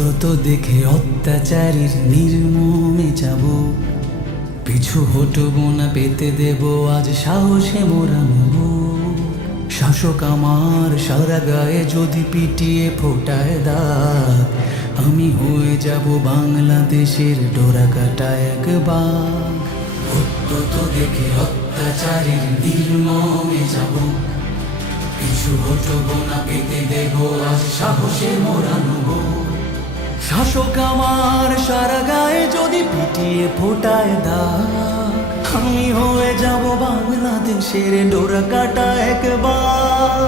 উদ্যত দেখে অত্যাচারীর নির্মমে যাব। পিছু হটবো না, পেতে দেব, আজ সাহসে মোরানো শাসক আমার সারা গায়ে যদি পিটিয়ে ফোটায় দাগ, আমি হয়ে যাব বাংলাদেশের ডোরা কাটা এক বাঘ। উদ্যত দেখে অত্যাচারীর নির্মমে যাব। পিছু হটবো না, পেতে দেব, আজ সাহসে মোরানো শাসক আমার সারা গায়ে যদি পিটিয়ে ফোটায় দা আমি হয়ে যাব বাংলাদেশের ডোরা কাটা একবার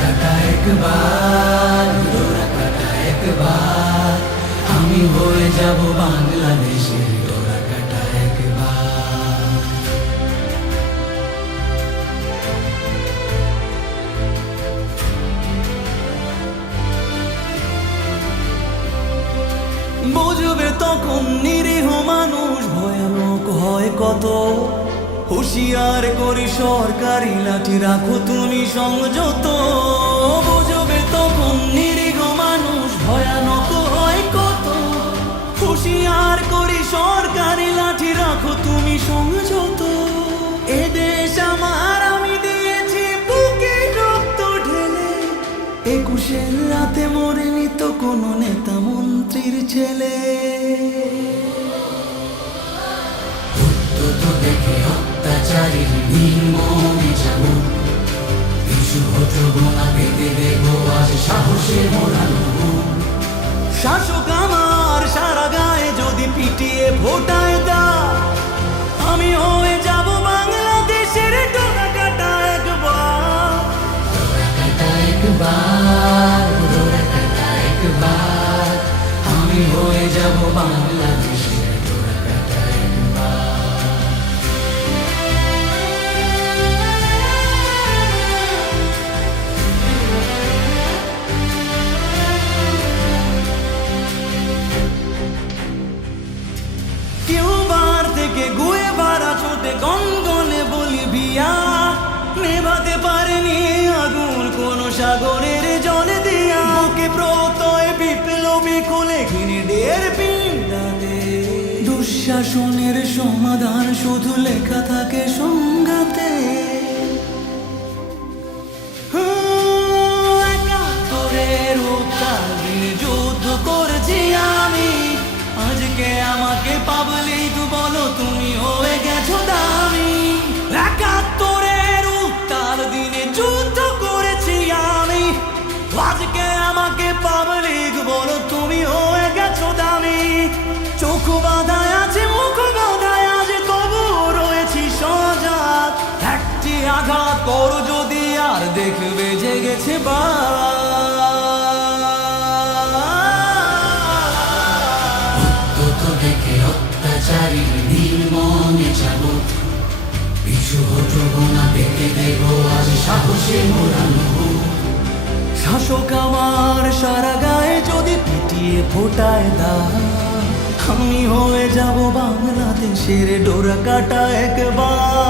কাটা একবার ডোরা কাটা একবার আমি হয়ে যাব বাংলাদেশের বুঝবে তখন নিরীহ মানুষ ভয়ানক হয় কত। হুঁশিয়ার করি সরকারি লাঠি রাখো তুমি সংযত। একুশের রাতে মরেনি তো কোনো নেতা মন্ত্রীর ছেলে। দেখে অত্যাচারীর পেতে দেব আজ সাহসে মোড়ানো শাসক আমার সারা গায়ে যদি পিটিয়ে ভোটায় দা থেকে গুয়ে বাড়া পারেনি আগুন কোন সাগরের জলে দিয়া। বুকে প্রত্যয় বিপ্লবী খুলে গ্রেনেডের পিণ্ডাতে দুঃশাসনের সমাধান শুধু লেখা থাকে সংগাতে যুদ্ধ করেছি আমি। আজকে আমাকে পাবলিক বলো, তুমি হয়ে গেছো দামি। একাত্তরের দিনে যুদ্ধ করেছি আমি। আজকে আমাকে পাবলিক বলো, তুমি হয়ে গেছো দামি। চোখ বাঁধায় দেখবে জেগেছে বা। দেখে অত্যাচারী নির্মমে যাব পিছু হটবো না পেতে দেব আজ সাহসে মোড়ানো। শাসক আমার সারা গায়ে যদি পিটিয়ে ফোটায় দা আমি হয়ে যাব বাংলাদেশের ডোরা কাটা একবার।